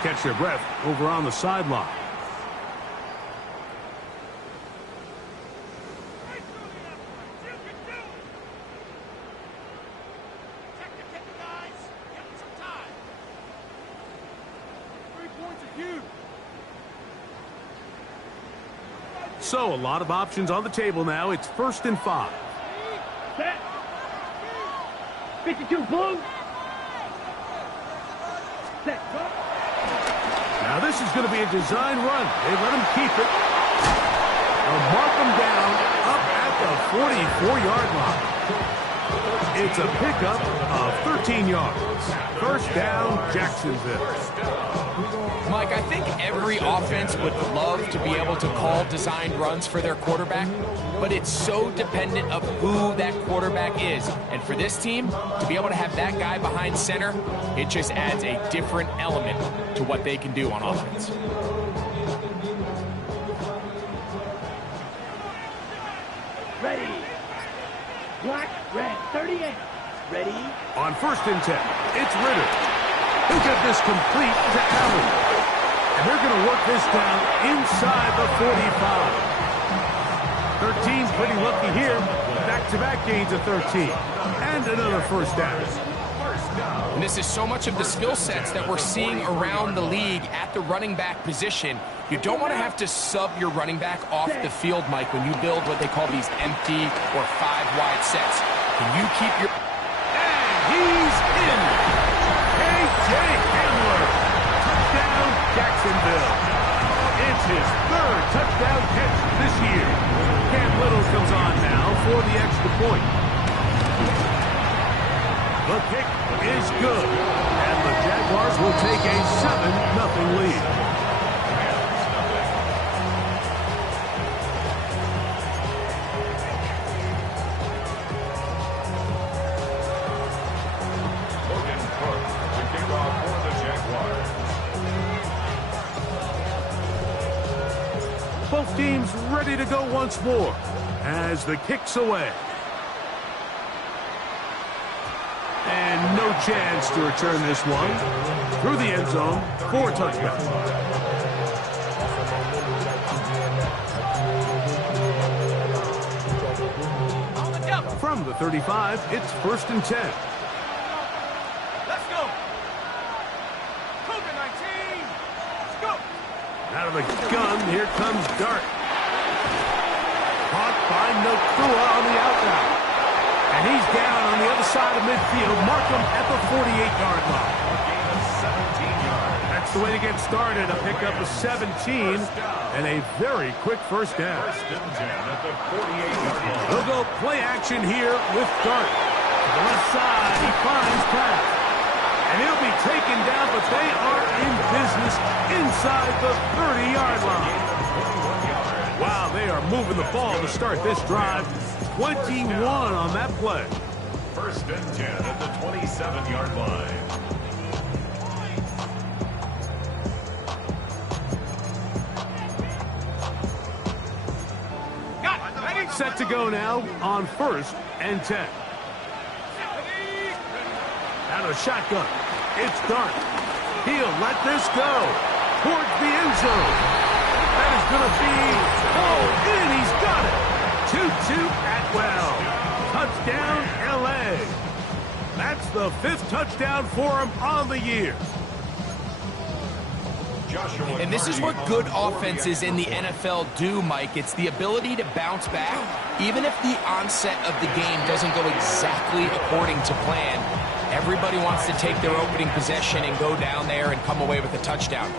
catch their breath over on the sideline. So, a lot of options on the table now. It's 1st and 5. Set. 52, blue. Set. Now, this is going to be a design run. They let him keep it. They'll mark him down up at the 44-yard line. It's a pickup of 13 yards. 1st down, Jacksonville. Mike, I think every offense would love to be able to call designed runs for their quarterback, but it's so dependent of who that quarterback is. And for this team, to be able to have that guy behind center, it just adds a different element to what they can do on offense. Ready. Black, red, 38. Ready. On 1st and 10, it's Ritter. He'll get this complete to Allen. And they're going to work this down inside the 45. 13's pretty lucky here. Back-to-back gains of 13. And another 1st down. And this is so much of the skill sets that we're seeing around the league at the running back position. You don't want to have to sub your running back off the field, Mike, when you build what they call these empty or 5-wide sets. Can you keep your... And he's in. A.J. Hamler. Touchdown, Jacksonville. It's his 3rd touchdown catch this year. Cam Little comes on now for the extra point. The kick is good, and the Jaguars will take a 7-0 lead. Both teams ready to go once more as the kick's away. And no chance to return this one. Through the end zone for a touchdown. From the 35, it's 1st and 10. Let's go. Cougar 19. Let's go. Out of the gun, here comes Dart. Caught by Nakua on the outbound. And he's down on the other side of midfield. Mark him at the 48-yard line. That's the way to get started. A pickup of 17 and a very quick 1st down. They'll go play action here with Dart. To the left side, he finds Pratt. And he'll be taken down, but they are in business inside the 30-yard line. Wow, they are moving the ball to start this drive. 21 on that play. 1st and 10 at the 27-yard line. Set to go now on 1st and 10. Out of shotgun. It's Dart. He'll let this go towards the end zone. That is going to be in. He's got it. 2-2 Atwell. Touchdown, L.A. That's the 5th touchdown for him on the year. And this is what good offenses in the NFL do, Mike. It's the ability to bounce back, even if the onset of the game doesn't go exactly according to plan. Everybody wants to take their opening possession and go down there and come away with a touchdown.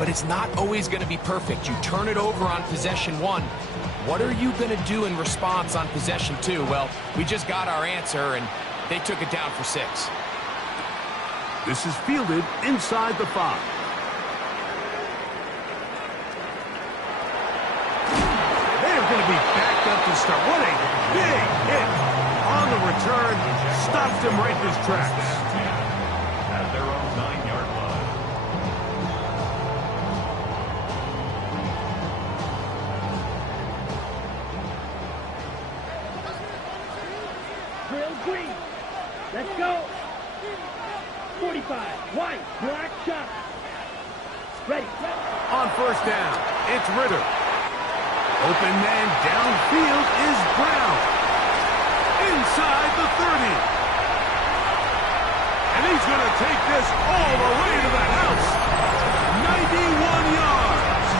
But it's not always going to be perfect. You turn it over on possession 1. What are you going to do in response on possession 2? Well, we just got our answer, and they took it down for 6. This is fielded inside the 5. Going to be backed up to start. What a big hit on the return. Stopped him right in his tracks. At their own 9-yard line. Trail green. Let's go. 45. White. Black shot. Ready. On first down, it's Ritter. Open man downfield is Brown. Inside the 30. And he's going to take this all the way to the house. 91 yards.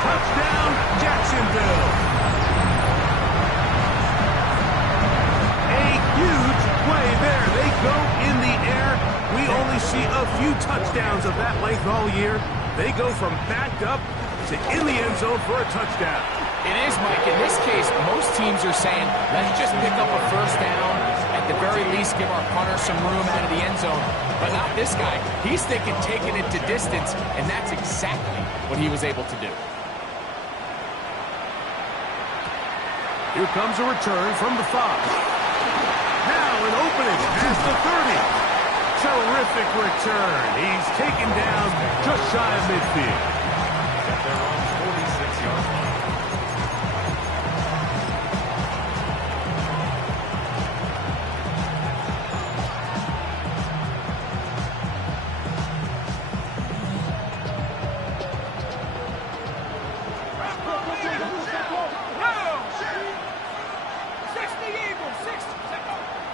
Touchdown, Jacksonville. A huge play there. They go in the air. We only see a few touchdowns of that length all year. They go from backed up to in the end zone for a touchdown. It is, Mike. In this case, most teams are saying, let's just pick up a first down. At the very least, give our punter some room out of the end zone. But not this guy. He's thinking taking it to distance, and that's exactly what he was able to do. Here comes a return from the 5. Now an opening past the 30. Terrific return. He's taken down just shy of midfield. At their own 46-yard line.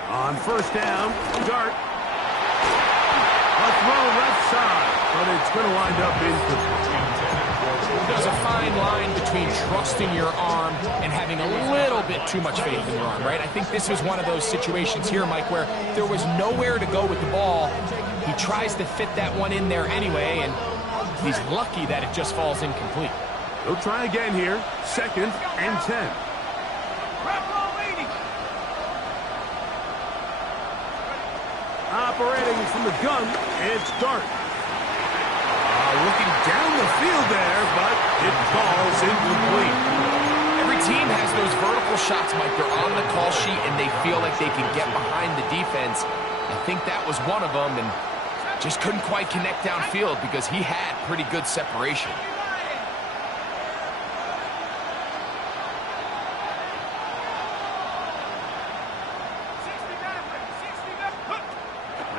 On first down, Dart. A throw left side, but it's going to wind up incomplete. There's a fine line between trusting your arm and having a little bit too much faith in your arm, right? I think this was one of those situations here, Mike, where there was nowhere to go with the ball. He tries to fit that one in there anyway, and he's lucky that it just falls incomplete. He'll try again here. 2nd and 10. Operating from the gun, it's Dart. Looking down the field there, but it falls incomplete. Every team has those vertical shots, Mike. They're on the call sheet, and they feel like they can get behind the defense. I think that was one of them, and just couldn't quite connect downfield because he had pretty good separation.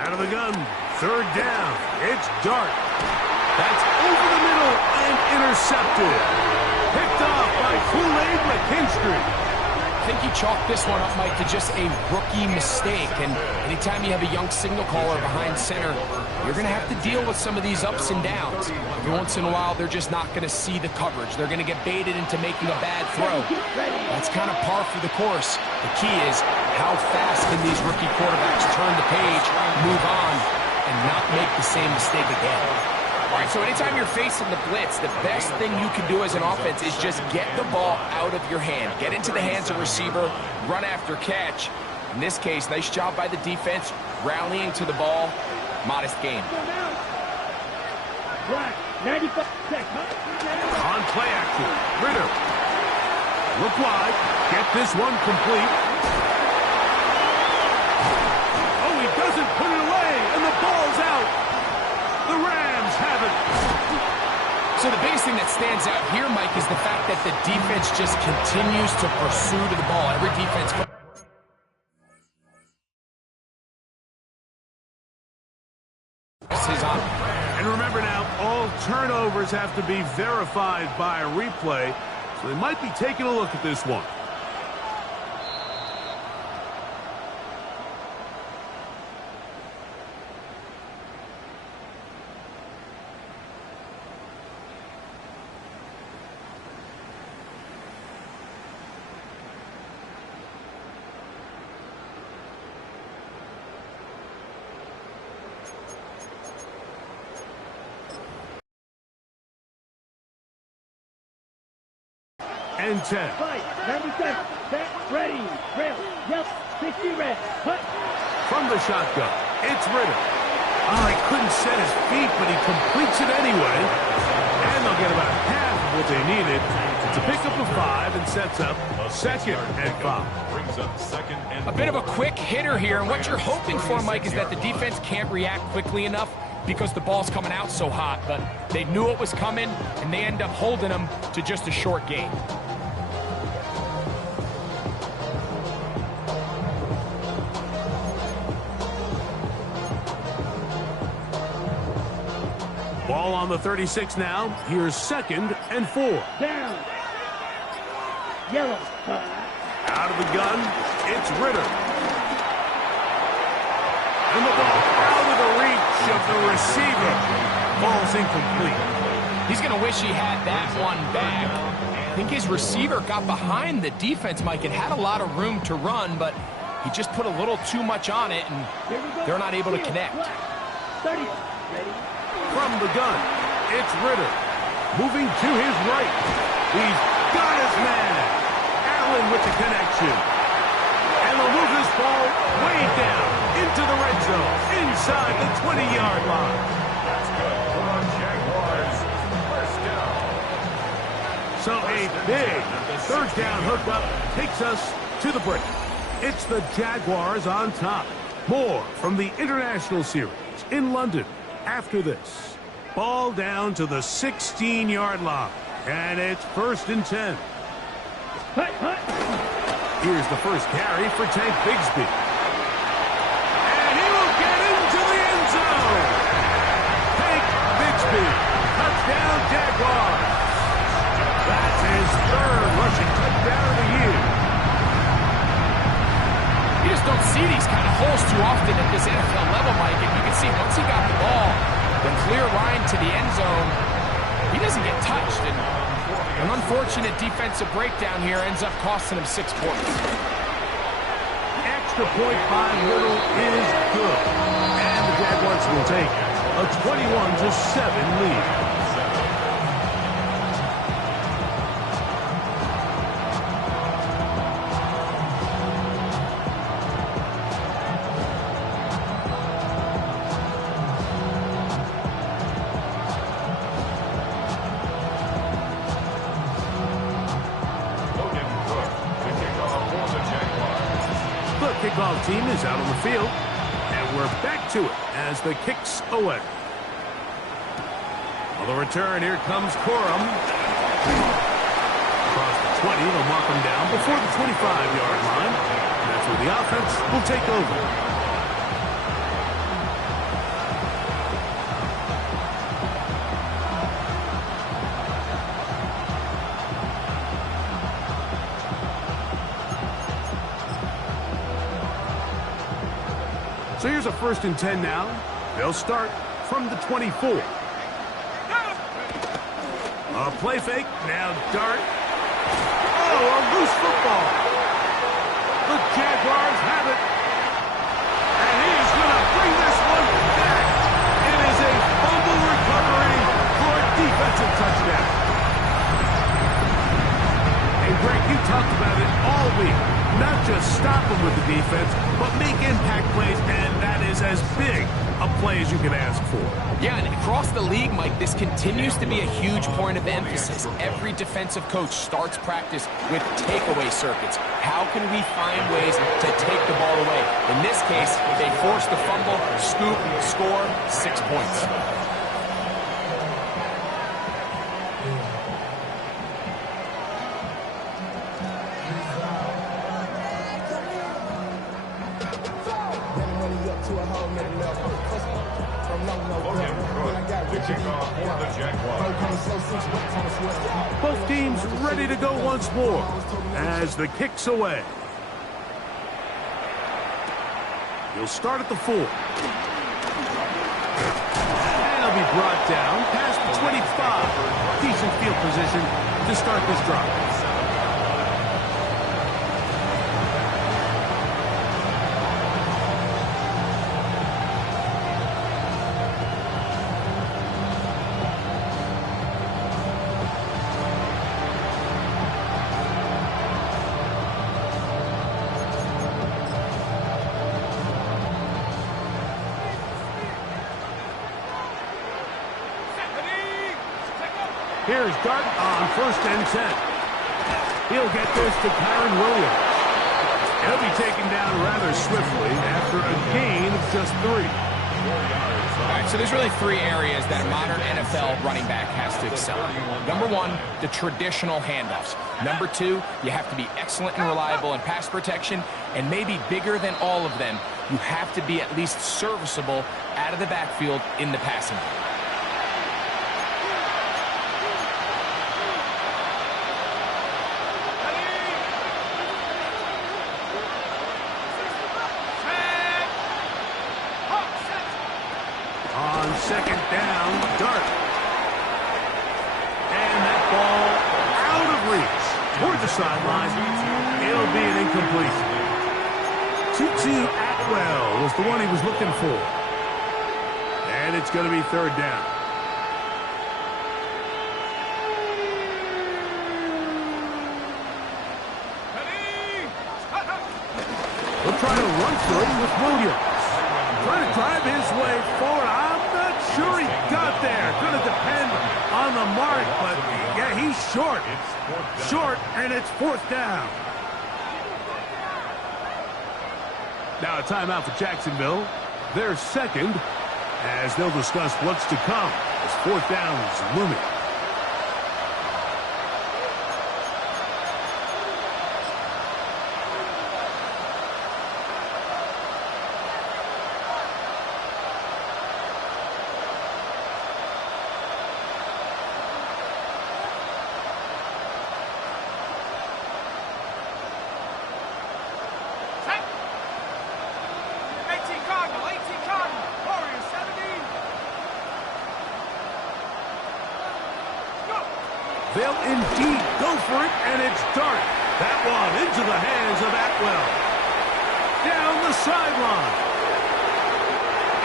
Out of the gun, 3rd down, it's Dart. That's over the middle and intercepted. Picked off by Kool-Aid McKinstry. I think he chalked this one up, Mike, to just a rookie mistake. And anytime you have a young signal caller behind center, you're going to have to deal with some of these ups and downs. Every once in a while, they're just not going to see the coverage. They're going to get baited into making a bad throw. That's kind of par for the course. The key is how fast can these rookie quarterbacks turn the page, move on, and not make the same mistake again. All right, so anytime you're facing the blitz, the best thing you can do as an offense is just get the ball out of your hand. Get into the hands of receiver, run after catch. In this case, nice job by the defense, rallying to the ball. Modest game. Black, 95 On play action, Ritter. Look wide, get this one complete. Oh, he doesn't put it away, and the ball's out. The Rams have it. So the biggest thing that stands out here, Mike, is the fact that the defense just continues to pursue to the ball. Every defense is on. And remember now, all turnovers have to be verified by a replay, so they might be taking a look at this one. And 10. Fight, 97, set, ready, rail, yep, 60 red, hut. From the shotgun, it's Ritter. Oh, he couldn't set his feet, but he completes it anyway. And they'll get about half of what they needed to pick up a 5 and sets up 2nd and 5. Brings up 2nd and A bit of a quick hitter here, and what you're hoping for, Mike, is that the defense can't react quickly enough because the ball's coming out so hot, but they knew it was coming, and they end up holding them to just a short gain. Ball Ball on the 36 now. Here's 2nd and 4. Down. Yellow. Out of the gun, it's Ritter. And the ball out of the reach of the receiver. Ball's incomplete. He's going to wish he had that one back. I think his receiver got behind the defense, Mike, and had a lot of room to run, but he just put a little too much on it, and they're not able to connect. 30. Ready. From the gun, it's Ritter. Moving to his right. He's got his man. Allen with the connection. And they'll move this ball way down into the red zone, inside the 20-yard line. That's good for the Jaguars. First down. So a big 3rd down hookup takes us to the break. It's the Jaguars on top. More from the International Series in London after this. Ball down to the 16-yard line. And it's 1st and 10. Hut, hut. Here's the first carry for Tank Bigsby. And he will get into the end zone. Tank Bigsby. Touchdown, Jaguars. That's his 3rd rushing touchdown of the year. You just don't see these kind of holes too often at this NFL level, Mike. And you can see once he got the ball, the clear line to the end zone, he doesn't get touched. And an unfortunate defensive breakdown here ends up costing him 6 points. Extra point by Little is good. And the Jaguars will take a 21-7 lead. Kickoff team is out on the field, and we're back to it as the kick's away. On the return, here comes Corum. Across the 20, they'll mark him down before the 25-yard line. And that's where the offense will take over. So here's a 1st and 10 now. They'll start from the 24. A play fake, now dart. Oh, a loose football. The Jaguars have it. And he's going to bring this one back. It is a fumble recovery for a defensive touchdown. And Greg, you talked about it all week. Not just stop them with the defense, but make impact plays, and that is as big a play as you can ask for. Yeah, and across the league, Mike, this continues to be a huge point of emphasis. Every defensive coach starts practice with takeaway circuits. How can we find ways to take the ball away? In this case, they forced the fumble, scoop, score, 6 points. Both teams ready to go once more as the kick's away. He'll start at the 4. And he'll be brought down past the 25. Decent field position to start this drive. Here's Dart on 1st and 10. He'll get this to Kyron Williams. He'll be taken down rather swiftly after a gain of just 3. All right, so there's really 3 areas that a modern NFL running back has to excel in. Number 1, the traditional handoffs. Number 2, you have to be excellent and reliable in pass protection. And maybe bigger than all of them, you have to be at least serviceable out of the backfield in the passing game. sideline. It'll be an incompletion. Tutu Atwell was the one he was looking for. And it's going to be third down. We'll try to run through him with Williams. Trying to drive his way forward. I'm not sure he got there. Going to depend on the mark, but yeah, he's short. Short, and it's fourth down. Now a timeout for Jacksonville. Their second, as they'll discuss what's to come as fourth down is looming. They'll indeed go for it, and it's dark. That one into the hands of Atwell. Down the sideline.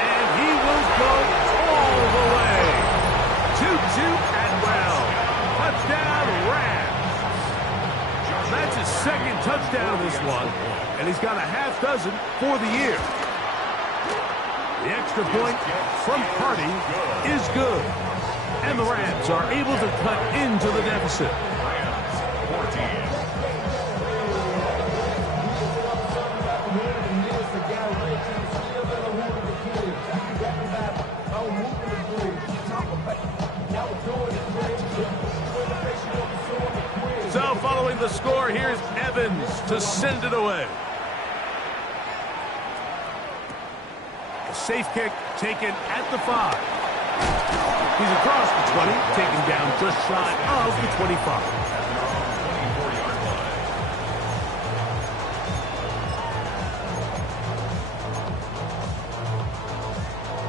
And he will go all the way. Tutu Atwell. Touchdown, Rams. That's his second touchdown this one, and he's got a half dozen for the year. The extra point from Carty is good. And the Rams are able to cut into the deficit. Rams 14. So following the score, here's Evans to send it away. A safe kick taken at the 5. He's across the 20, taken down just shy of the 25.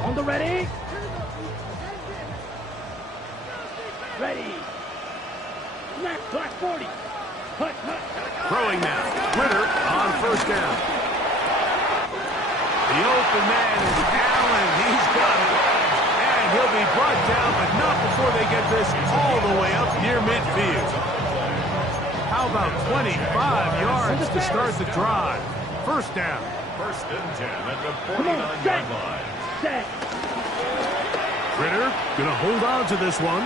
On the ready. Ready. Snap, black 40. Hut, hut. Throwing now. Ritter on first down. The open man is Allen. He's got it. He'll be brought down, but not before they get this all the way up near midfield. How about 25 yards to start the drive? First down. First and 10 at the 49-yard line. Set. Ritter going to hold on to this one.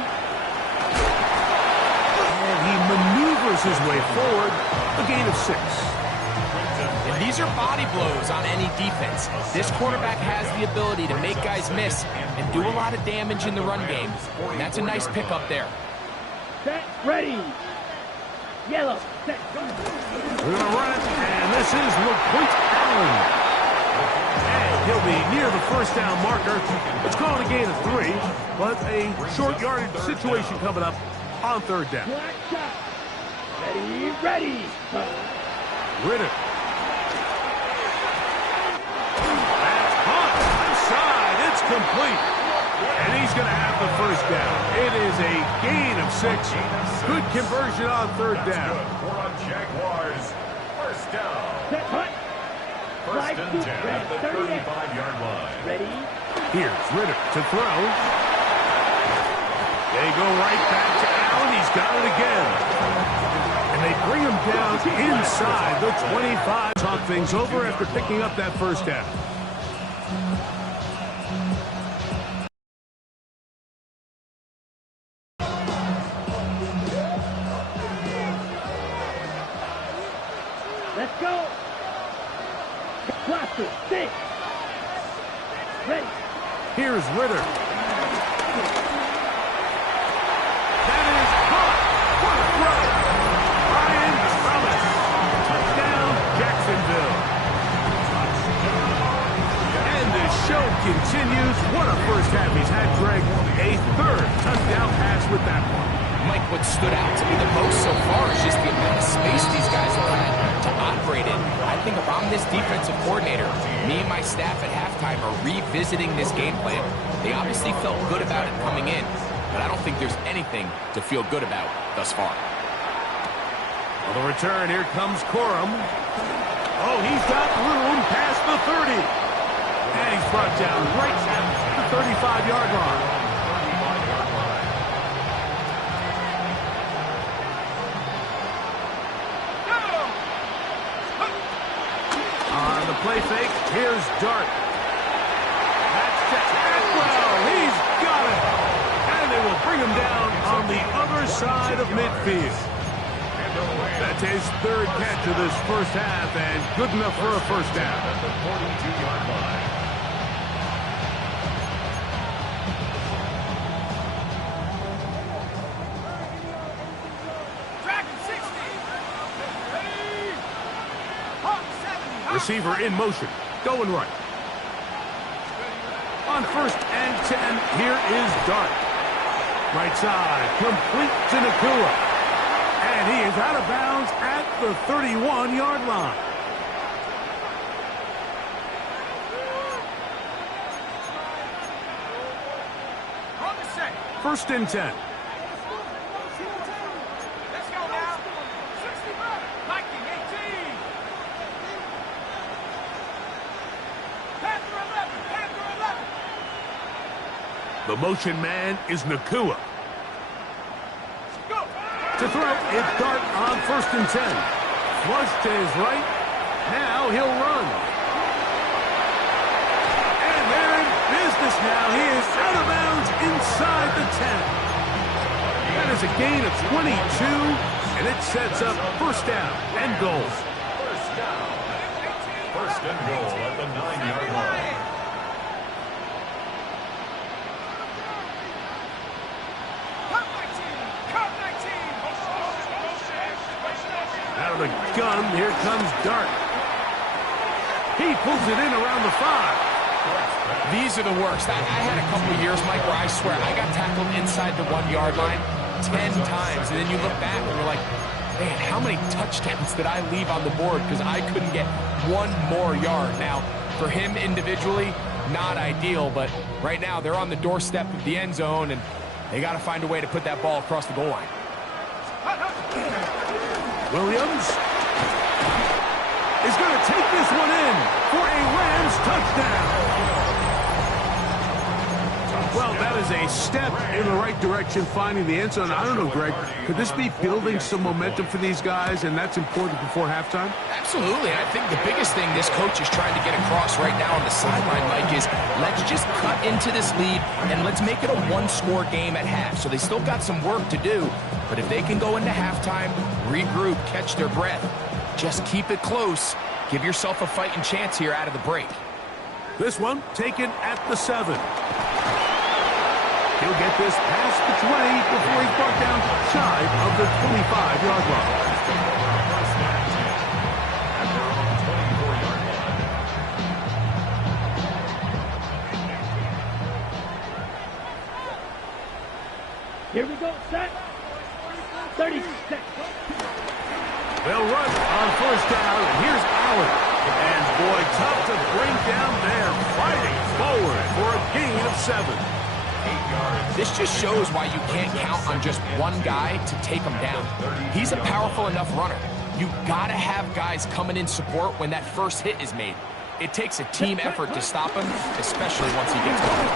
And he maneuvers his way forward. A gain of 6. And these are body blows on any defense. This quarterback has the ability to make guys miss and do a lot of damage in the run game. And that's a nice pickup there. Set, ready. Yellow, set, go. We're going to run it, and this is LaQuint Allen. And he'll be near the first down marker. It's called a gain of 3, but a short yardage situation coming up on third down. Black shot. Ready, ready. Ritter. It's complete. And he's going to have the first down. It is a gain of 6. Good conversion on third down. For a Jaguars first down. Set, hut. First and 10 at the 35-yard line. Ready. Here's Ritter to throw. They go right back to Allen. He's got it again. And they bring him down inside the 25. Talk things over after picking up that first down. Let's go. Blaster, 6. Ready. Here's Ritter. That is caught. What a throw. Brian Thomas. Touchdown, Jacksonville. And the show continues. What a first half he's had, Greg. A third touchdown pass with that one. Mike, what stood out to me the most so far is just the amount of space these guys have had to operate in. I think if I'm this defensive coordinator, me and my staff at halftime are revisiting this game plan. They obviously felt good about it coming in, but I don't think there's anything to feel good about thus far. On the return, here comes Corum. Oh, he's got room past the 30. And he's brought down right at the 35-yard line. On the play fake, here's Dart. That's just well, he's got it. And they will bring him down on the other side of midfield. That's his third catch of this first half, and good enough for a first down. At the 42-yard line. Dragon 60. Ready. Hawk 70. Receiver in motion, going right. On first and 10, here is Dart. Right side, complete to Nakua. And he is out of bounds at the 31-yard line. On the set. First and 10. Let's go now. 60. Viking 18. Panther 11. Panther 11. The motion man is Nakua. Go. To throw, it's Dart on first and 10. Flush to his right. Now he'll run. And they're in business now. He is out of bounds inside the 10. That is a gain of 22, and it sets up first down and goal. First down. First and goal at the 9-yard line. Out of the gun, here comes Dart. He pulls it in around the 5. These are the worst. I had a couple of years, Mike, where I swear I got tackled inside the 1-yard line 10 times. And then you look back and you're like, man, how many touchdowns did I leave on the board because I couldn't get one more yard? Now, for him individually, not ideal, but right now they're on the doorstep of the end zone, and they got to find a way to put that ball across the goal line. Williams is going to take this one in for a Rams touchdown. Well, that is a step in the right direction, finding the end zone. I don't know, Greg, could this be building some momentum for these guys, and that's important before halftime? Absolutely. I think the biggest thing this coach is trying to get across right now on the sideline, Mike, is let's just cut into this lead and let's make it a one-score game at half. So they still got some work to do, but if they can go into halftime, regroup, catch their breath, just keep it close, give yourself a fighting chance here out of the break. This one taken at the 7. He'll get this past the 20 before he's brought down shy of the 25-yard line. Here we go, set. 30 seconds. They'll run on first down, and here's Allen. And boy, tough to bring down there, fighting forward for a gain of 7. This just shows why you can't count on just one guy to take him down. He's a powerful enough runner. You've got to have guys coming in support when that first hit is made. It takes a team effort to stop him, especially once he gets going.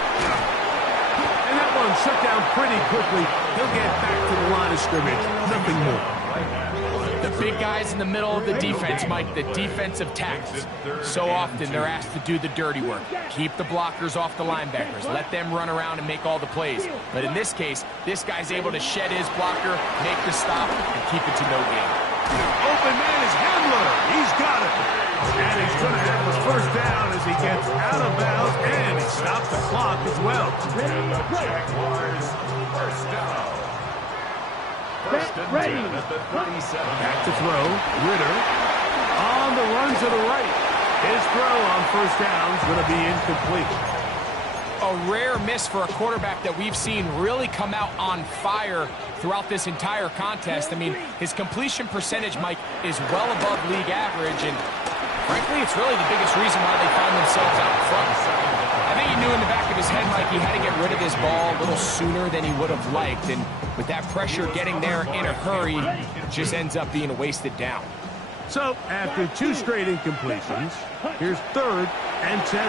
And that one shut down pretty quickly. He'll get back to the line of scrimmage. Nothing more. The big guys in the middle of the defense, Mike, the defensive tackles. So often they're asked to do the dirty work. Keep the blockers off the linebackers. Let them run around and make all the plays. But in this case, this guy's able to shed his blocker, make the stop, and keep it to no gain. Open man is Hamler. He's got it. And he's going to have his first down as he gets out of bounds, and he stops the clock as well. And the Jaguars, first down. First and 10 at the 37. Back to throw. Ritter on the run to the right. His throw on first down is going to be incomplete. A rare miss for a quarterback that we've seen really come out on fire throughout this entire contest. I mean, his completion percentage, Mike, is well above league average, and frankly, it's really the biggest reason why they find themselves out front. I think he knew in the back of his head, Mike, he had to get rid of this ball a little sooner than he would have liked. And with that pressure getting there in a hurry, it just ends up being a wasted down. So, after 2 straight incompletions, here's 3rd and 10.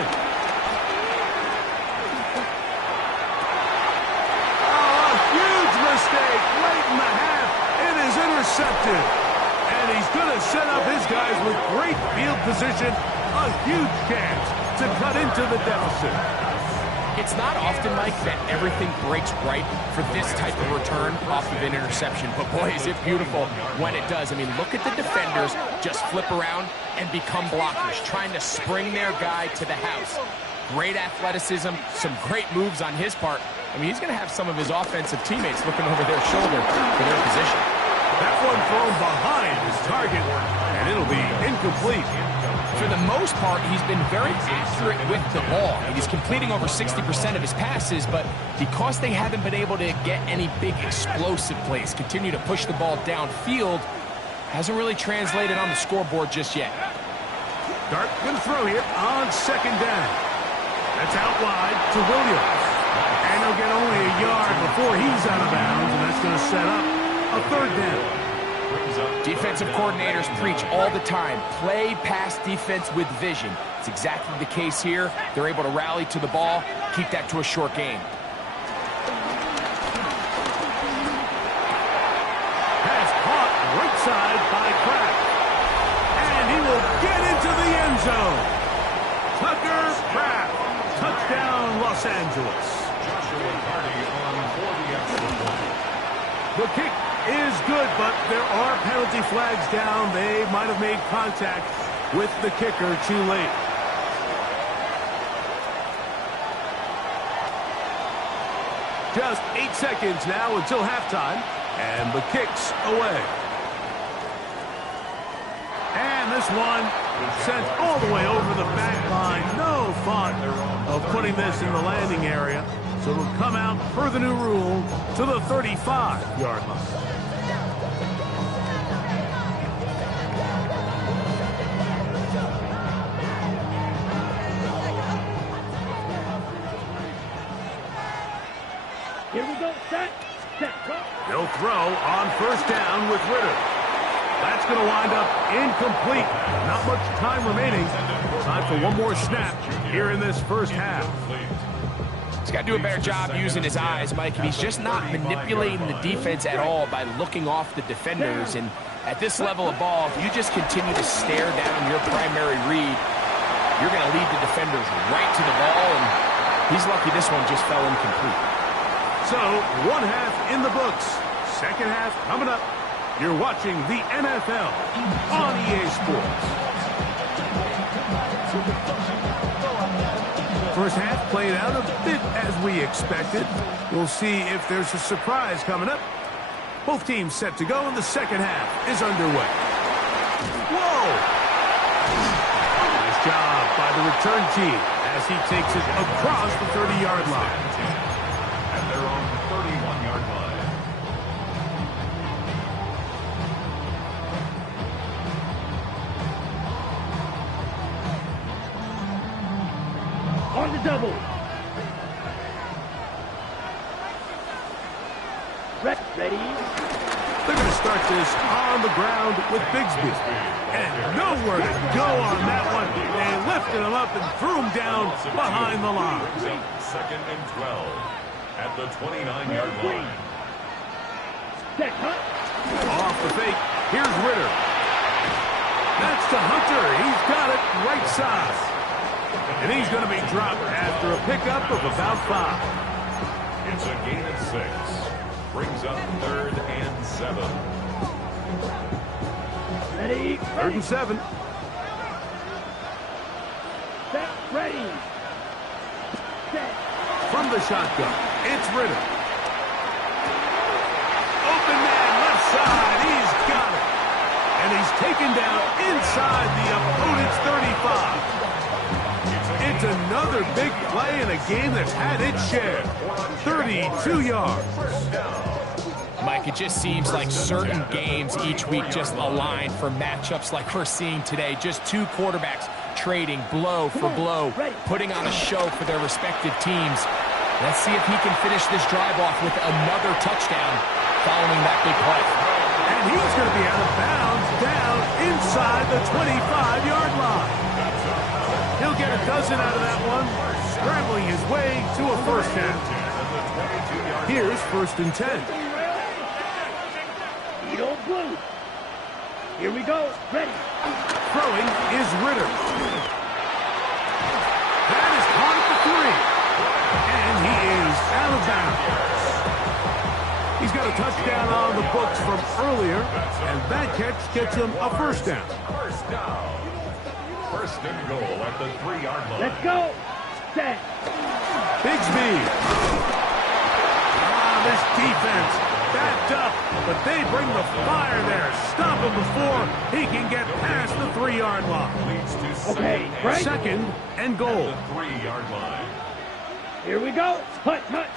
Oh, a huge mistake late in the half. It is intercepted. And he's going to set up his guys with great field position. A huge chance to cut into the deficit. It's not often, Mike, that everything breaks right for this type of return off of an interception. But, boy, is it beautiful when it does. I mean, look at the defenders just flip around and become blockers, trying to spring their guy to the house. Great athleticism, some great moves on his part. I mean, he's going to have some of his offensive teammates looking over their shoulder for their position. That one thrown behind his target, and it'll be incomplete. For the most part, he's been very accurate with the ball. I mean, he's completing over 60% of his passes, but because they haven't been able to get any big explosive plays, continue to push the ball downfield, hasn't really translated on the scoreboard just yet. Dart can throw here on 2nd down. That's out wide to Williams. And he'll get only a yard before he's out of bounds, and that's going to set up a 3rd down. Defensive coordinators preach all the time, play pass defense with vision. It's exactly the case here. They're able to rally to the ball, keep that to a short game. Pass caught right side by Kraft. And he will get into the end zone. Tucker Kraft. Touchdown, Los Angeles. The kick is good, but there are penalty flags down. They might have made contact with the kicker too late. Just 8 seconds now until halftime, and the kick's away. And this one sent all the way over the back line. No thought of putting this in the landing area. So it'll come out per the new rule to the 35-yard line. Here we go. Set. They'll throw on 1st down with Ritter. That's going to wind up incomplete. Not much time remaining. Time for one more snap here in this first half. He's got to do a better job using his eyes, Mike, and he's just not manipulating the defense at all by looking off the defenders. And at this level of ball, if you just continue to stare down your primary read, you're going to lead the defenders right to the ball, and he's lucky this one just fell incomplete. So, 1 half in the books. 2nd half coming up. You're watching the NFL on EA Sports. First half played out a bit as we expected. We'll see if there's a surprise coming up. Both teams set to go, and the 2nd half is underway. Whoa! Nice job by the return team as he takes it across the 30-yard line. And they're on the 31-yard line. On the double. Ready. They're going to start this on the ground with Bigsby. And nowhere to go on that one. They lifted him up and threw him down behind the line. 2nd and 12 at the 29-yard line. Set. Cut. Off the fake. Here's Ritter. That's to Hunter. He's got it right side. And he's going to be dropped after a pickup of about 5. It's a gain of 6. Brings up 3rd and 7. Ready. 3rd and 7. Set. Ready. Set. From the shotgun, it's Ritter. Open man, left side. He's got it. And he's taken down inside the opponent's 35. It's another big play in a game that's had its share. 32 yards. Mike, it just seems like certain games each week just align for matchups like we're seeing today. Just 2 quarterbacks trading blow for blow, putting on a show for their respective teams. Let's see if he can finish this drive off with another touchdown following that big play. And he's going to be out of bounds down inside the 25-yard line. He'll get a dozen out of that one, scrambling his way to a first down. Here's 1st and 10. You don't blue. Here we go. Ready. Throwing is Ritter. That is caught at the 3. And he is out of bounds. He's got a touchdown on the books from earlier, and that catch gets him a first down. First down. 1st and goal at the 3-yard line. Let's go. Set. Bigsby. This defense backed up, but they bring the fire there. Stop him before he can get past the 3-yard line. Leads to Okay, right. 2nd and goal. the 3-yard line. Here we go. Hut, hut.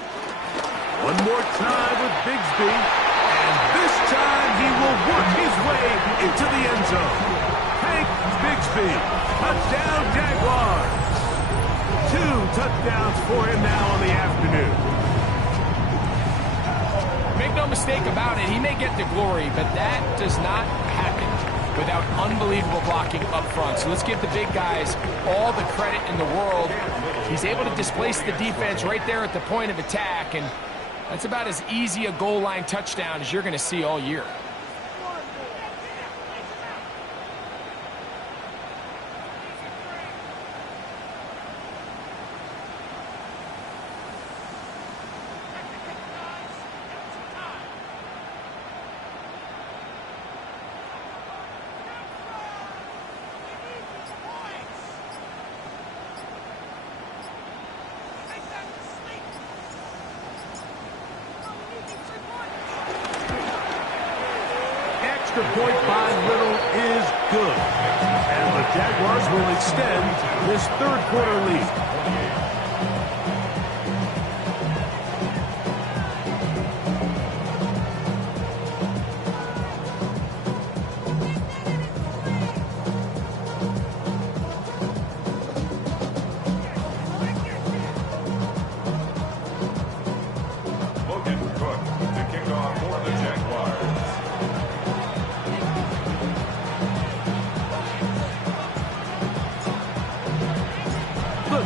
One more time with Bigsby, and this time he will work his way into the end zone. Hank Bigsby, touchdown Jaguars. 2 touchdowns for him now on the afternoon. Make no mistake about it, he may get the glory, but that does not happen without unbelievable blocking up front. So let's give the big guys all the credit in the world. He's able to displace the defense right there at the point of attack, and that's about as easy a goal line touchdown as you're going to see all year. The point by Little is good. And the Jaguars will extend this 3rd quarter lead.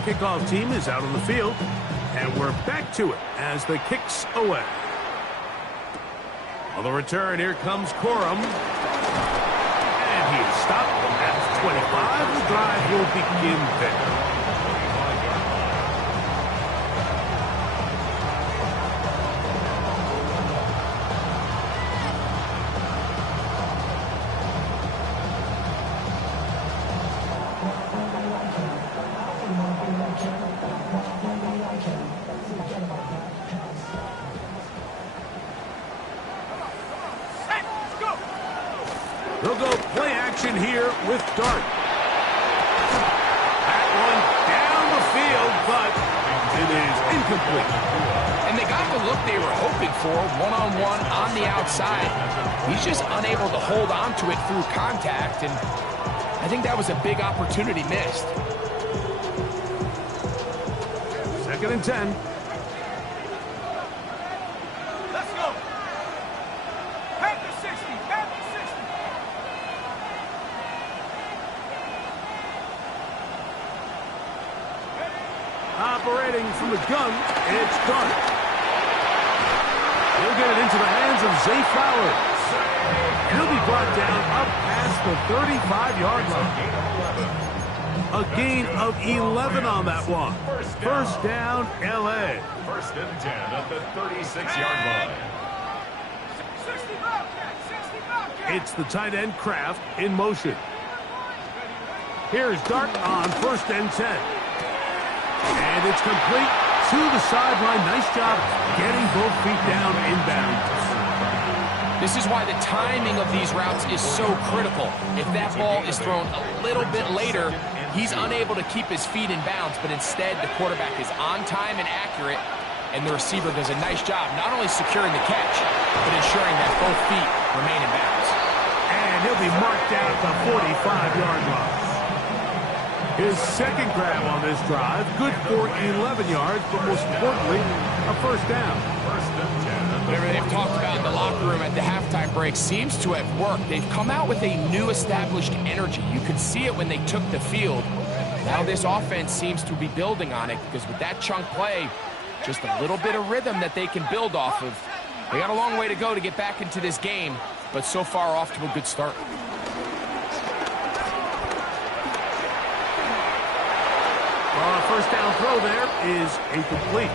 Kickoff team is out on the field, and we're back to it as the kick's away. On the return, here comes Corum. And he is stopped at 25. The drive will begin there. They'll go play action here with Dart. That one down the field, but it is incomplete. And they got the look they were hoping for, one-on-one on the outside. He's just unable to hold on to it through contact, and I think that was a big opportunity missed. 2nd and 10. Let's go. Back to 60. Back to 60. Operating from the gun, it's Dart. He'll get it into the hands of Zay Flowers. He'll be brought down up past the 35-yard line. A gain of 11 on that one. First down, L.A. 1st and 10 at the 36-yard line. 60 Bobcat. 60 Bobcat. It's the tight end Kraft in motion. Here's Dart on 1st and 10. And it's complete to the sideline. Nice job getting both feet down inbounds. This is why the timing of these routes is so critical. If that ball is thrown a little bit later, he's unable to keep his feet in bounds, but instead the quarterback is on time and accurate, and the receiver does a nice job not only securing the catch, but ensuring that both feet remain in bounds. And he'll be marked down at the 45-yard line. His second grab on this drive, good for 11 yards, but most importantly, a first down. Whatever they've talked about in the locker room at the halftime break seems to have worked. They've come out with a new established energy. You could see it when they took the field. Now this offense seems to be building on it because with that chunk play, just a little bit of rhythm that they can build off of. They got a long way to go to get back into this game, but so far off to a good start. First down throw there is incomplete.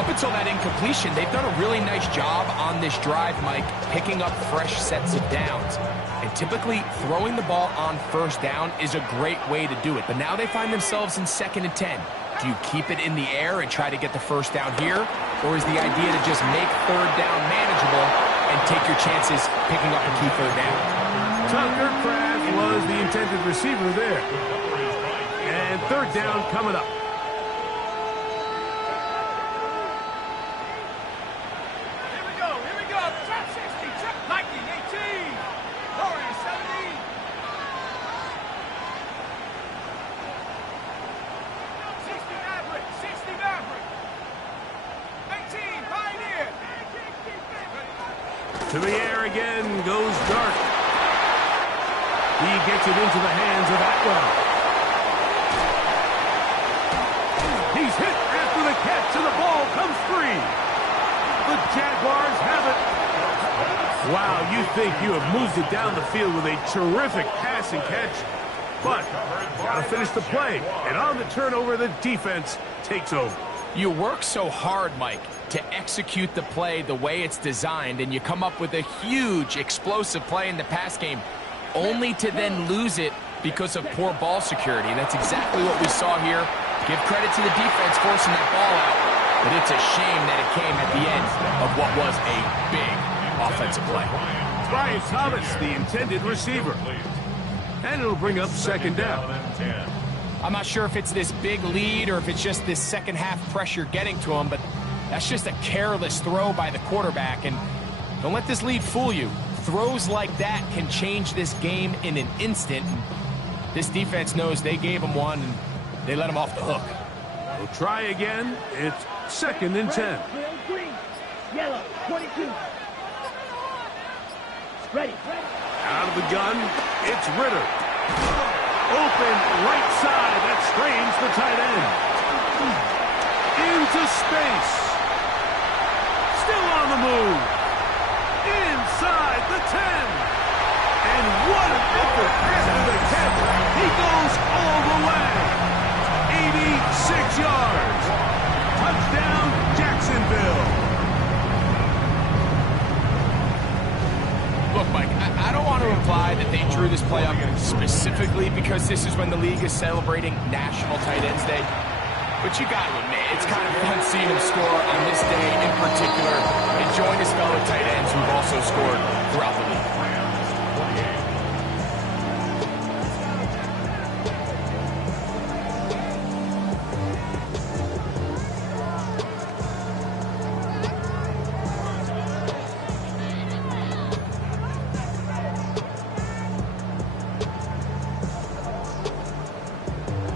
Up until that incompletion, they've done a really nice job on this drive, Mike, picking up fresh sets of downs. And typically, throwing the ball on first down is a great way to do it. But now they find themselves in 2nd and 10. Do you keep it in the air and try to get the first down here? Or is the idea to just make third down manageable and take your chances picking up a key third down? Tucker Kraft was the intended receiver there. And third down coming up. Here we go. Trap 60, trap 90, 18. Warriors 70. 60 Maverick, 18, Pioneer. To the air again goes Dart. He gets it into the hands of Atwell. He's hit after the catch, and the ball comes free. The Jaguars have it. Wow, you think you have moved it down the field with a terrific pass and catch. But got to finish the play. And on the turnover, the defense takes over. You work so hard, Mike, to execute the play the way it's designed, and you come up with a huge, explosive play in the pass game, only to then lose it because of poor ball security. And that's exactly what we saw here. Give credit to the defense forcing that ball out, but it's a shame that it came at the end of what was a big offensive play. Brian Thomas, the intended receiver. And it'll bring up second down. I'm not sure if it's this big lead or if it's just this second half pressure getting to him, but that's just a careless throw by the quarterback. And don't let this lead fool you. Throws like that can change this game in an instant. This defense knows they gave him one, and they let him off the hook. We'll try again. It's 2nd and 10. Green, yellow, 22. Ready. Out of the gun, it's Ritter. Open right side. That strains the tight end. Into space. Still on the move. Inside the 10. And what an effort after the catch. He goes all the way. 86 yards. Touchdown, Jacksonville. Look, Mike, I don't want to imply that they drew this play up specifically because this is when the league is celebrating National Tight Ends Day. But you got to admit, it's kind of fun seeing him score on this day in particular and join his fellow tight ends who've also scored throughout the league.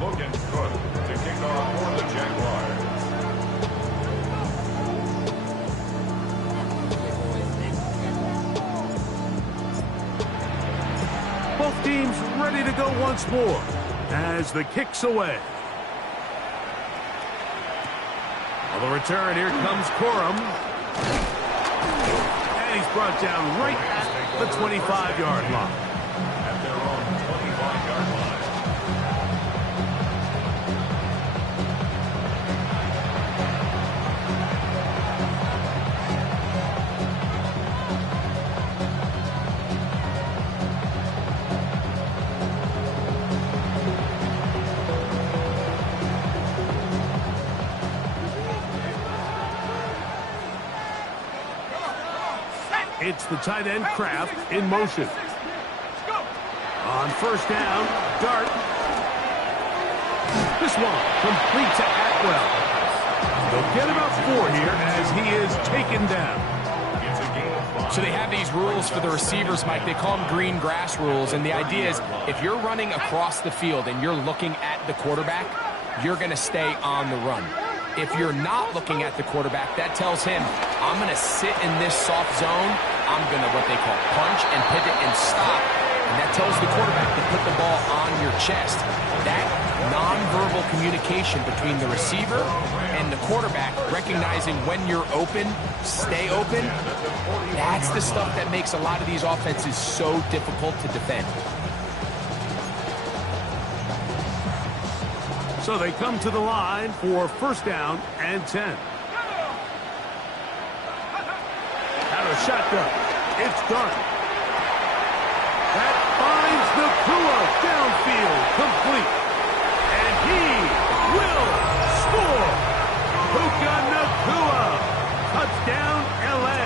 Looking good to kick off for the Jaguars. Both teams ready to go once more as the kick's away. On the return, here comes Corum. And he's brought down right at the 25-yard line. At their own 25-yard line. It's the tight end Kraft in motion. On first down, Dart. This one complete to Atwell. They'll get about 4 here as he is taken down. It's a game of 5. So they have these rules for the receivers, Mike. They call them green grass rules, and the idea is if you're running across the field and you're looking at the quarterback, you're going to stay on the run. If you're not looking at the quarterback, that tells him, I'm going to sit in this soft zone. I'm going to what they call punch and pivot and stop. And that tells the quarterback to put the ball on your chest. That nonverbal communication between the receiver and the quarterback, recognizing when you're open, stay open, that's the stuff that makes a lot of these offenses so difficult to defend. So they come to the line for first down and 10. Out of shotgun. It's done. That finds Nakua downfield complete. And he will score. Puka Nakua. Touchdown, LA.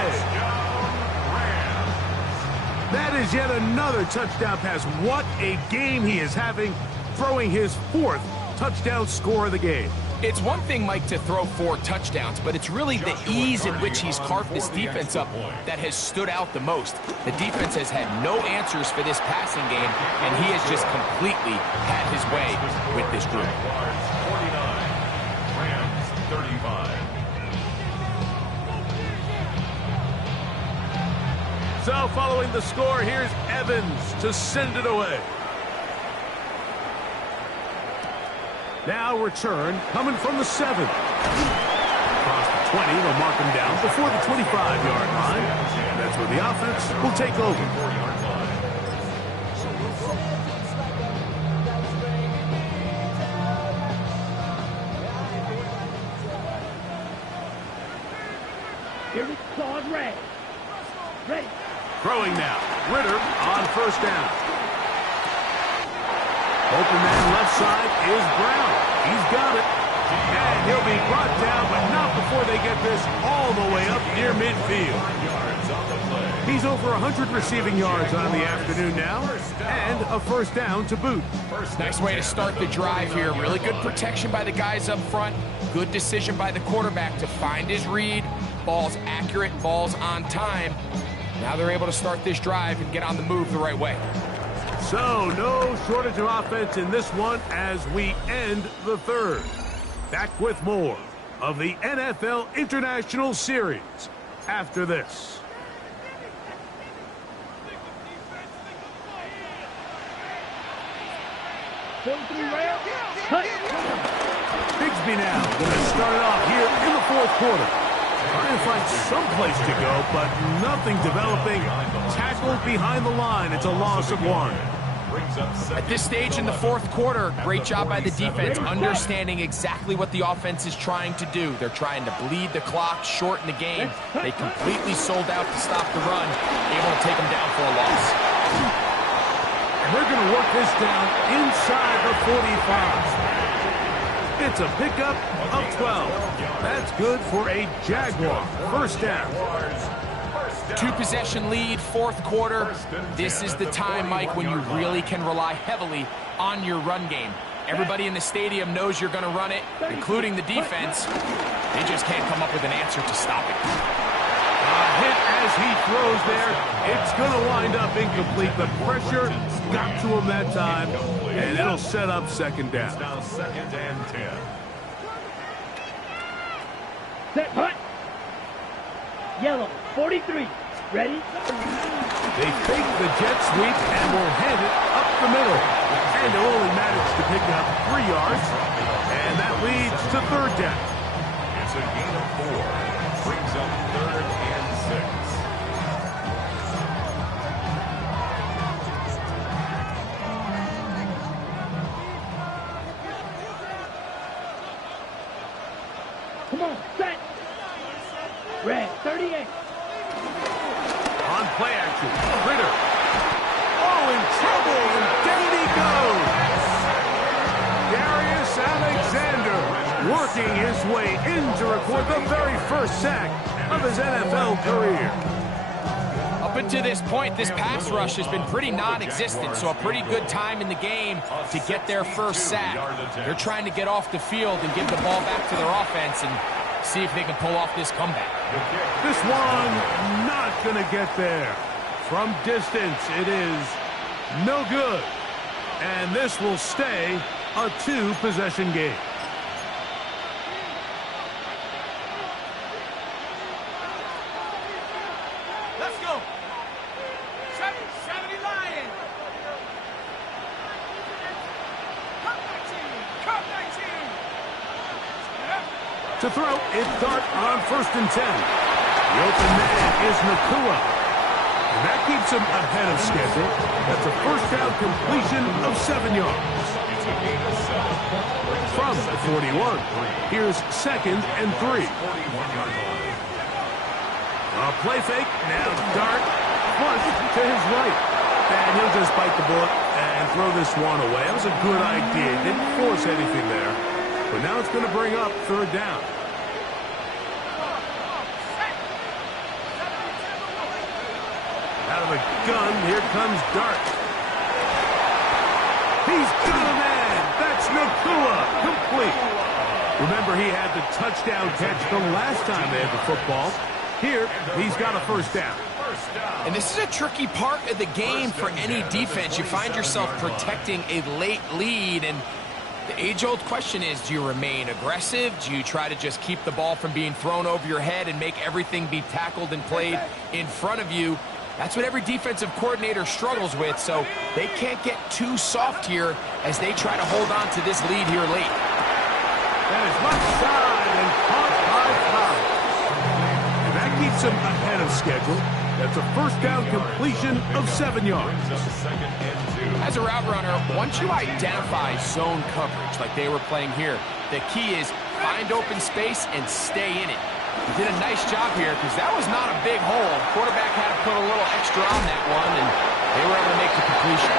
That is yet another touchdown pass. What a game he is having, throwing his 4th touchdown score of the game. It's one thing, Mike, to throw 4 touchdowns, but it's really the ease in which he's carved this defense up that has stood out the most. The defense has had no answers for this passing game, and he has just completely had his way with this group. 49, Rams 35. So following the score, here's Evans to send it away. Now return coming from the 7. Across the 20, they'll mark him down before the 25-yard line. That's where the offense will take over. Here is Claude Ray. Ready. Throwing now. Ritter on first down. Open man left side is Brown. He's got it. And he'll be brought down, but not before they get this all the way up near midfield. He's over 100 receiving yards on the afternoon now, and a first down to boot. Nice way to start the drive here. Really good protection by the guys up front. Good decision by the quarterback to find his read. Ball's accurate, ball's on time. Now they're able to start this drive and get on the move the right way. So, no shortage of offense in this one as we end the 3rd. Back with more of the NFL International Series after this. Bigsby now going to start it off here in the 4th quarter. Trying to find some place to go, but nothing developing. Tackled behind the line. It's a loss of 1. At this stage in the 4th quarter, great job by the defense, understanding exactly what the offense is trying to do. They're trying to bleed the clock, shorten the game. They completely sold out to stop the run, able to take them down for a loss. And they're going to work this down inside the 45. It's a pickup of 12. That's good for a Jaguar first down. 2-possession lead, 4th quarter. This is the time, Mike, when you really can rely heavily on your run game. Everybody in the stadium knows you're going to run it, including the defense. They just can't come up with an answer to stop it. Hit as he throws there. It's going to wind up incomplete. The pressure got to him that time, and it'll set up second down. Now 2nd and 10. Set, hut. Yellow, 43. Ready? They fake the jet sweep and will hand it up the middle. And they'll only manage to pick up 3 yards. And that leads to 3rd down. It's a gain of 4. Brings up 3rd and 6. Come on, set. Red, 38. On play action, Ritter. Oh, in trouble, and down he goes. Darius Alexander working his way in to record the very first sack of his NFL career. Up until this point, this pass rush has been pretty non-existent, so a pretty good time in the game to get their first sack. They're trying to get off the field and give the ball back to their offense and see if they can pull off this comeback. This one not going to get there. From distance, it is no good. And this will stay a 2-possession game. Let's go. 70 Lions. Cup 19. Cup 19. To throw, it's Dart on 1st and 10. The open man is Nakua. And that keeps him ahead of schedule. That's a first down completion of 7 yards. From the 41, here's 2nd and 3. A play fake, now Dart, flush to his right. And he'll just bite the bullet and throw this one away. That was a good idea. Didn't force anything there. But now it's going to bring up 3rd down. Out of the gun, here comes Dart. He's got a man. That's Nakua. Complete. Remember, he had the touchdown catch the last time they had the football. Here, he's got a 1st down. And this is a tricky part of the game for any defense. You find yourself protecting a late lead, and the age-old question is, do you remain aggressive? Do you try to just keep the ball from being thrown over your head and make everything be tackled and played in front of you? That's what every defensive coordinator struggles with, so they can't get too soft here as they try to hold on to this lead here late. That is left side and caught by Powell. And that keeps him ahead of schedule. That's a 1st down completion of 7 yards. As a route runner, once you identify zone coverage like they were playing here, the key is find open space and stay in it. He did a nice job here because that was not a big hole. Quarterback had to put a little extra on that one, and they were able to make the completion.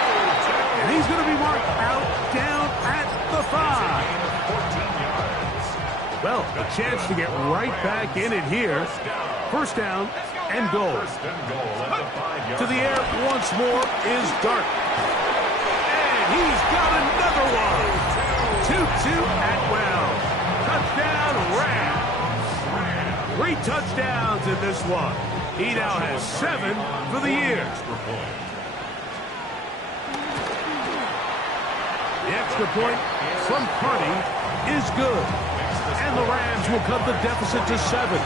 And he's going to be marked out down at the 5. Well, a chance to get right back in it here. 1st down and goal. To the air once more is Dart. And he's got another one. 2-2 Atwell. Touchdown Rams. 3 touchdowns in this one. He now has 7 for the year. The extra point from Carney is good. And the Rams will cut the deficit to 7.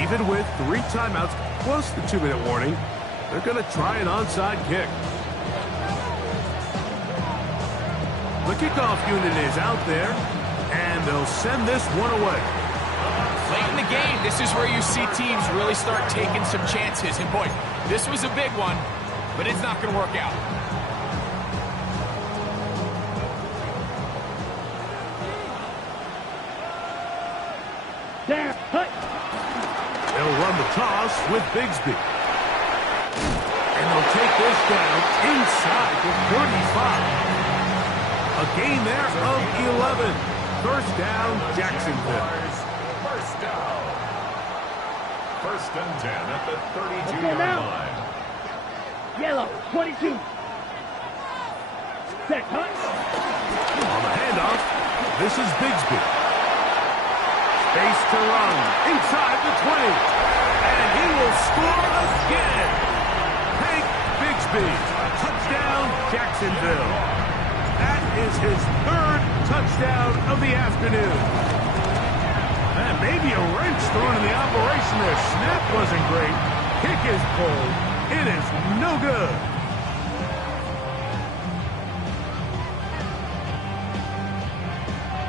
Even with 3 timeouts plus the 2-minute warning, they're going to try an onside kick. The kickoff unit is out there, and they'll send this one away. Late in the game, this is where you see teams really start taking some chances. And boy, this was a big one, but it's not going to work out. There, hut. They'll run the toss with Bigsby. And they'll take this down inside the 35. A gain there of 11. 1st down, Jacksonville. 1st down. 1st and 10 at the 32-yard line. Yellow, 22. Set, hut. On the handoff, this is Bigsby. Space to run inside the 20. And he will score again. Hank Bigsby. Touchdown, Jacksonville. That is his 3rd touchdown of the afternoon. And maybe a wrench thrown in the operation there. Snap wasn't great. Kick is pulled. It is no good.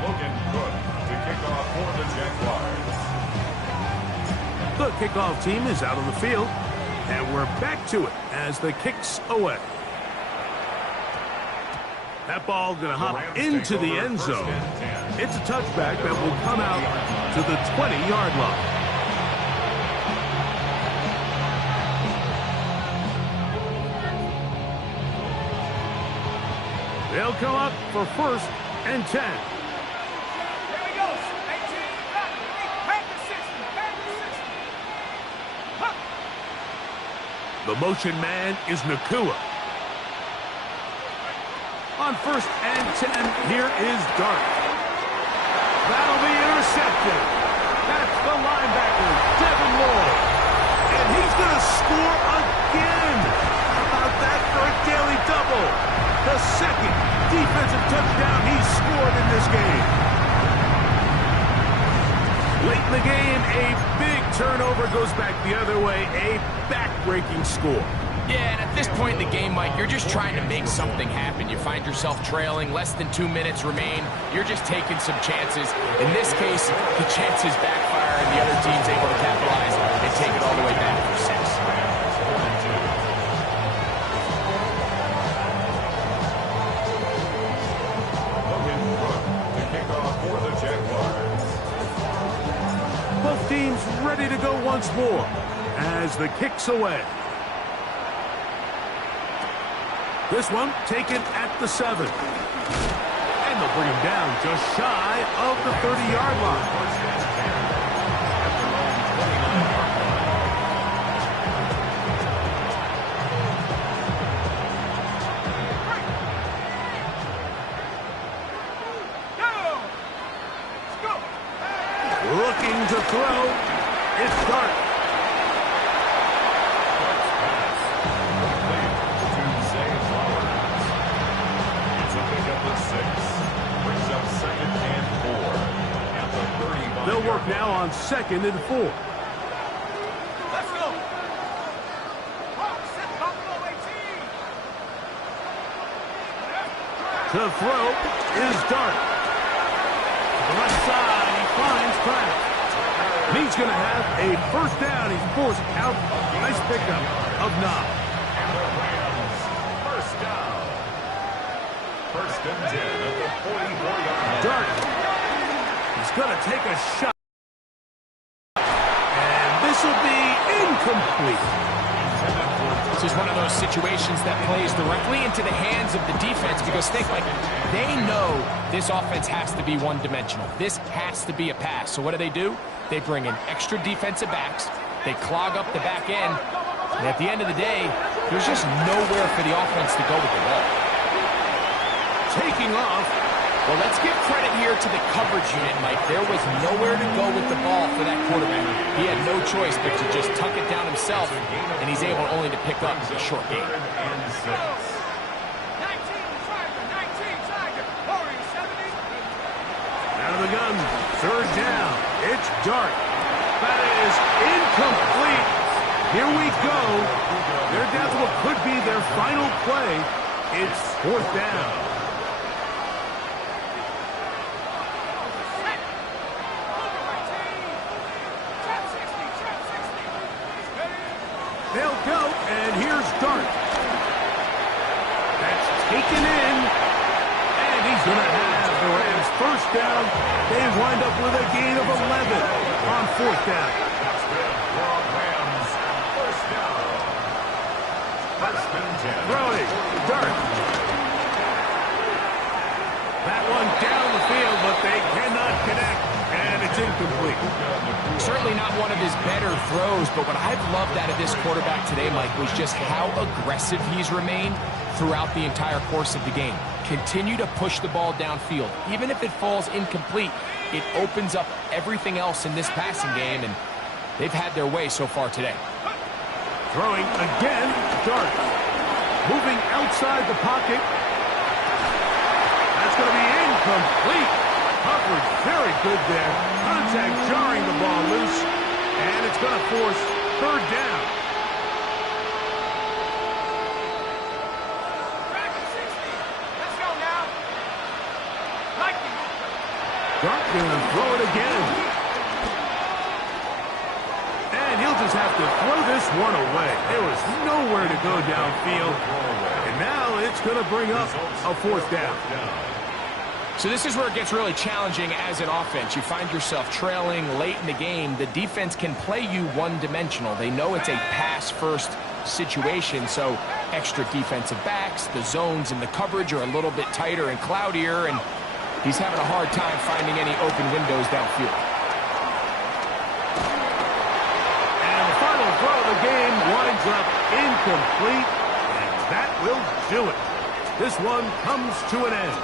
Logan Cook to kick off for the Jaguars. The kickoff team is out on the field. And we're back to it as the kick's away. That ball going to hop into the end zone. It's a touchback that will come out to the 20-yard line. They'll come up for 1st and 10. Here we go. 18, back to 60, back to 60. Huh. The motion man is Nakua. On 1st and 10, here is Dart. Captain. That's the linebacker, Devin Lloyd. And he's going to score again. How about that for a daily double? The second defensive touchdown he's scored in this game. Late in the game, a big turnover goes back the other way. A back-breaking score. Yeah, and at this point in the game, Mike, you're just trying to make something happen. You find yourself trailing, less than 2 minutes remain. You're just taking some chances. In this case, the chances backfire, and the other team's able to capitalize and take it all the way back for 6. To kick off for the Jaguars. Both teams ready to go once more as the kick's away. This one taken at the 7. And they'll bring him down just shy of the 30-yard line. Looking to throw. It's Dart. They'll work now on 2nd and 4. Let's go. Set Buffalo 18. To throw is Dart. To the left side, he finds Pratt. He's going to have a first down. He's forced out. Nice pickup of Knox. And the Rams, first down. 1st and 10 at the 44-yard line. Dart. He's going to take a shot. And this will be incomplete. This is one of those situations that plays directly into the hands of the defense because think, like, they know this offense has to be one-dimensional. This has to be a pass. So what do? They bring in extra defensive backs. They clog up the back end. And at the end of the day, there's just nowhere for the offense to go with the ball. Taking off. Well, let's give credit here to the coverage unit, Mike. There was nowhere to go with the ball for that quarterback. He had no choice but to just tuck it down himself, and he's able only to pick up a short gain. 19 Tiger, 70. Out of the gun. 3rd down. It's Dart. That is incomplete. Here we go. They're down to what could be their final play. It's 4th down. They'll go, and here's Dart. That's taken in, and he's going to have the Rams first down. They wind up with a gain of 11 on 4th down. Rams, first down. 1st and 10. Throwing, Dart. That one down the field, but they cannot connect, and it's incomplete. Certainly not one of his better throws, but what I've loved out of this quarterback today, Mike, was just how aggressive he's remained throughout the entire course of the game. Continue to push the ball downfield. Even if it falls incomplete, it opens up everything else in this passing game, and they've had their way so far today. Throwing again, Dart. Moving outside the pocket. That's going to be incomplete. Coverage very good there. Contact jarring the ball loose. And it's going to force 3rd down. Let's go now. Dart going to throw it again. And he'll just have to throw this one away. There was nowhere to go downfield. And now it's going to bring up a 4th down. So this is where it gets really challenging as an offense. You find yourself trailing late in the game. The defense can play you one-dimensional. They know it's a pass-first situation, so extra defensive backs, the zones and the coverage are a little bit tighter and cloudier, and he's having a hard time finding any open windows downfield. And the final throw of the game winds up incomplete, and that will do it. This one comes to an end.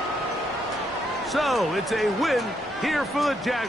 So it's a win here for the Jags.